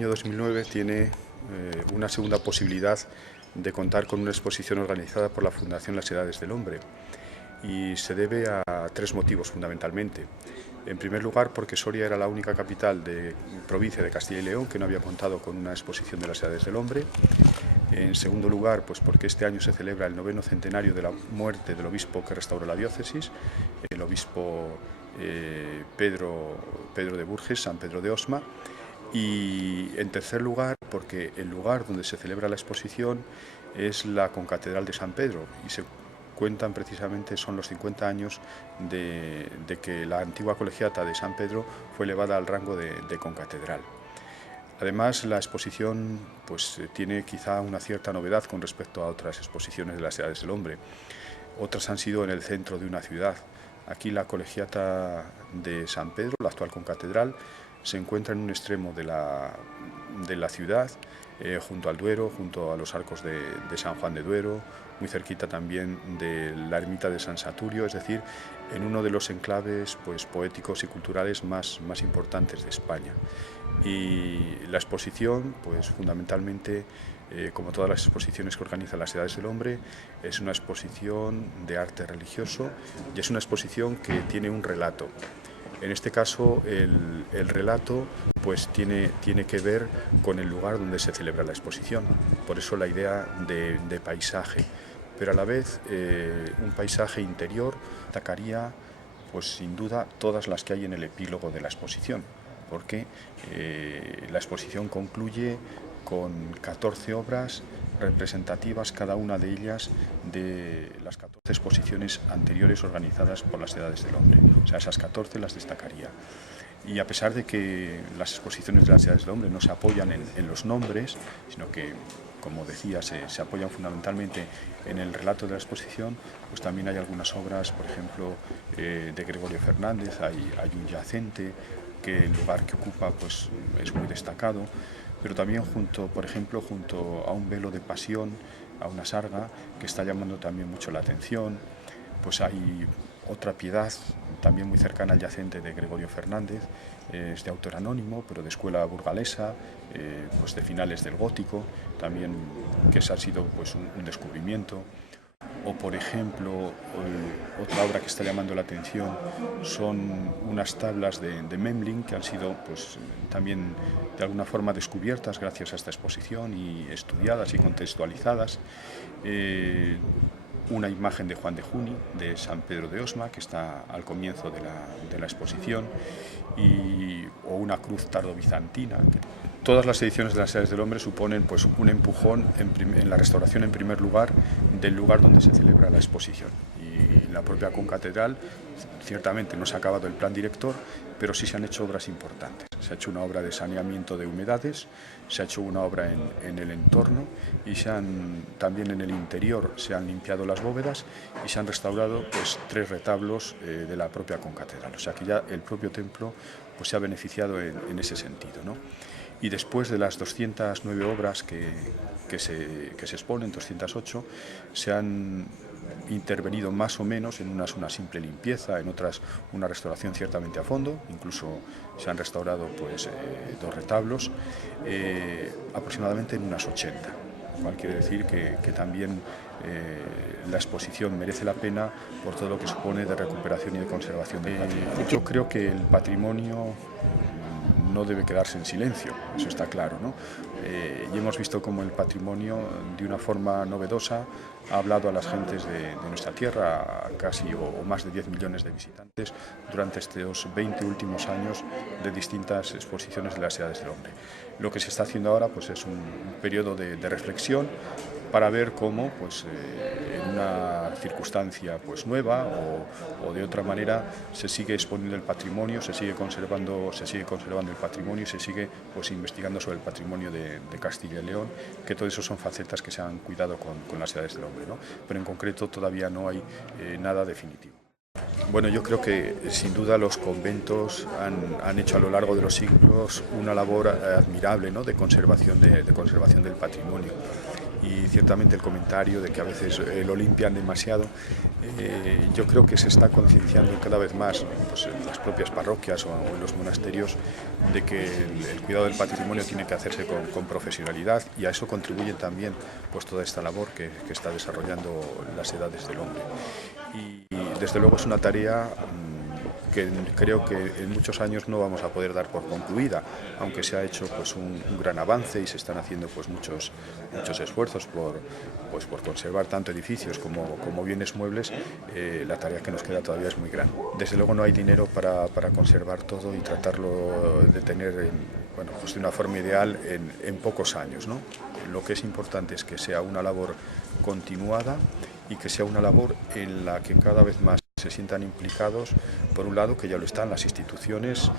El año 2009 tiene una segunda posibilidad de contar con una exposición organizada por la Fundación Las Edades del Hombre, y se debe a tres motivos fundamentalmente. En primer lugar, porque Soria era la única capital de provincia de Castilla y León que no había contado con una exposición de las Edades del Hombre. En segundo lugar, pues porque este año se celebra el 9º centenario de la muerte del obispo que restauró la diócesis, el obispo Pedro de Burges, San Pedro de Osma. Y en tercer lugar, porque el lugar donde se celebra la exposición es la concatedral de San Pedro, y se cuentan precisamente, son los 50 años de que la antigua colegiata de San Pedro fue elevada al rango de concatedral. Además, la exposición pues, tiene quizá una cierta novedad con respecto a otras exposiciones de las Edades del Hombre. Otras han sido en el centro de una ciudad. Aquí la colegiata de San Pedro, la actual concatedral, se encuentra en un extremo de la ciudad, junto al Duero, junto a los arcos de San Juan de Duero, muy cerquita también de la ermita de San Saturio, es decir, en uno de los enclaves pues, poéticos y culturales más importantes de España. Y la exposición, pues fundamentalmente, como todas las exposiciones que organizan las Edades del Hombre, es una exposición de arte religioso y es una exposición que tiene un relato. En este caso, el relato pues, tiene que ver con el lugar donde se celebra la exposición. Por eso la idea de paisaje, pero a la vez un paisaje interior destacaría, pues, sin duda, todas las que hay en el epílogo de la exposición, porque la exposición concluye con 14 obras representativas, cada una de ellas de las 14 exposiciones anteriores organizadas por las Edades del Hombre. O sea, esas 14 las destacaría. Y a pesar de que las exposiciones de las Edades del Hombre no se apoyan en los nombres, sino que, como decía, se apoyan fundamentalmente en el relato de la exposición, pues también hay algunas obras, por ejemplo, de Gregorio Fernández, hay un yacente, que el lugar que ocupa pues, es muy destacado, pero también por ejemplo, junto a un velo de pasión, a una sarga, que está llamando también mucho la atención, pues hay otra piedad, también muy cercana al yacente de Gregorio Fernández, es de autor anónimo, pero de escuela burgalesa, pues de finales del gótico, también que ese ha sido pues, un descubrimiento. O, por ejemplo, otra obra que está llamando la atención son unas tablas de Memling que han sido pues, también de alguna forma descubiertas gracias a esta exposición y estudiadas y contextualizadas. Una imagen de Juan de Juni, de San Pedro de Osma, que está al comienzo de la exposición, o una cruz tardobizantina. Todas las ediciones de las Edades del Hombre suponen pues, un empujón en la restauración, en primer lugar, del lugar donde se celebra la exposición. Y en la propia concatedral, ciertamente no se ha acabado el plan director, pero sí se han hecho obras importantes. Se ha hecho una obra de saneamiento de humedades, se ha hecho una obra en el entorno y también en el interior se han limpiado las bóvedas y se han restaurado pues, 3 retablos de la propia concatedral. O sea que ya el propio templo pues, se ha beneficiado en ese sentido, ¿no? Y después de las 209 obras que se exponen, 208, se han intervenido más o menos, en unas una simple limpieza, en otras una restauración ciertamente a fondo, incluso se han restaurado pues, 2 retablos, aproximadamente en unas 80, lo cual quiere decir que también la exposición merece la pena por todo lo que supone de recuperación y de conservación del patrimonio. Yo creo que el patrimonio no debe quedarse en silencio, eso está claro, ¿no? Y hemos visto cómo el patrimonio, de una forma novedosa, ha hablado a las gentes de nuestra tierra, a casi o más de 10 millones de visitantes, durante estos 20 últimos años de distintas exposiciones de las Edades del Hombre. Lo que se está haciendo ahora pues, es un periodo de reflexión para ver cómo, pues, en una circunstancia pues, nueva o de otra manera, se sigue exponiendo el patrimonio, se sigue conservando el patrimonio y se sigue pues, investigando sobre el patrimonio de Castilla y León, que todo eso son facetas que se han cuidado con las Edades del Hombre, ¿no? Pero en concreto todavía no hay nada definitivo. Bueno, yo creo que sin duda los conventos han hecho a lo largo de los siglos una labor admirable, ¿no? de conservación del patrimonio. y ciertamente el comentario de que a veces lo limpian demasiado, yo creo que se está concienciando cada vez más, pues, en las propias parroquias o en los monasterios, de que el cuidado del patrimonio tiene que hacerse con profesionalidad, y a eso contribuye también pues toda esta labor que está desarrollando las Edades del Hombre. Y desde luego es una tarea que creo que en muchos años no vamos a poder dar por concluida, aunque se ha hecho pues un gran avance y se están haciendo pues muchos esfuerzos por conservar tanto edificios como bienes muebles. La tarea que nos queda todavía es muy grande. Desde luego no hay dinero para conservar todo y tratarlo de tener pues de una forma ideal en pocos años, ¿no? Lo que es importante es que sea una labor continuada y que sea una labor en la que cada vez más se sientan implicados, por un lado, que ya lo están las instituciones,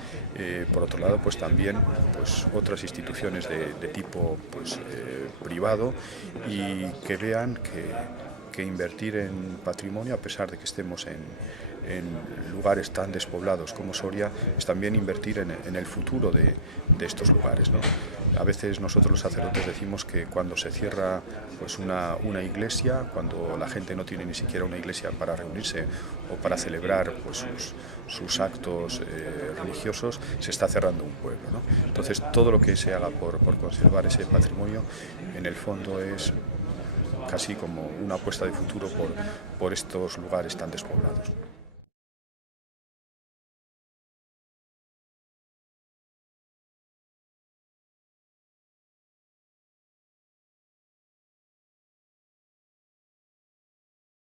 por otro lado, pues también pues otras instituciones de tipo privado, y que vean que invertir en patrimonio, a pesar de que estemos en lugares tan despoblados como Soria, es también invertir en el futuro de estos lugares, ¿no? A veces nosotros los sacerdotes decimos que cuando se cierra pues una iglesia, cuando la gente no tiene ni siquiera una iglesia para reunirse o para celebrar pues sus actos religiosos, se está cerrando un pueblo, ¿no? Entonces todo lo que se haga por conservar ese patrimonio, en el fondo es casi como una apuesta de futuro por estos lugares tan despoblados.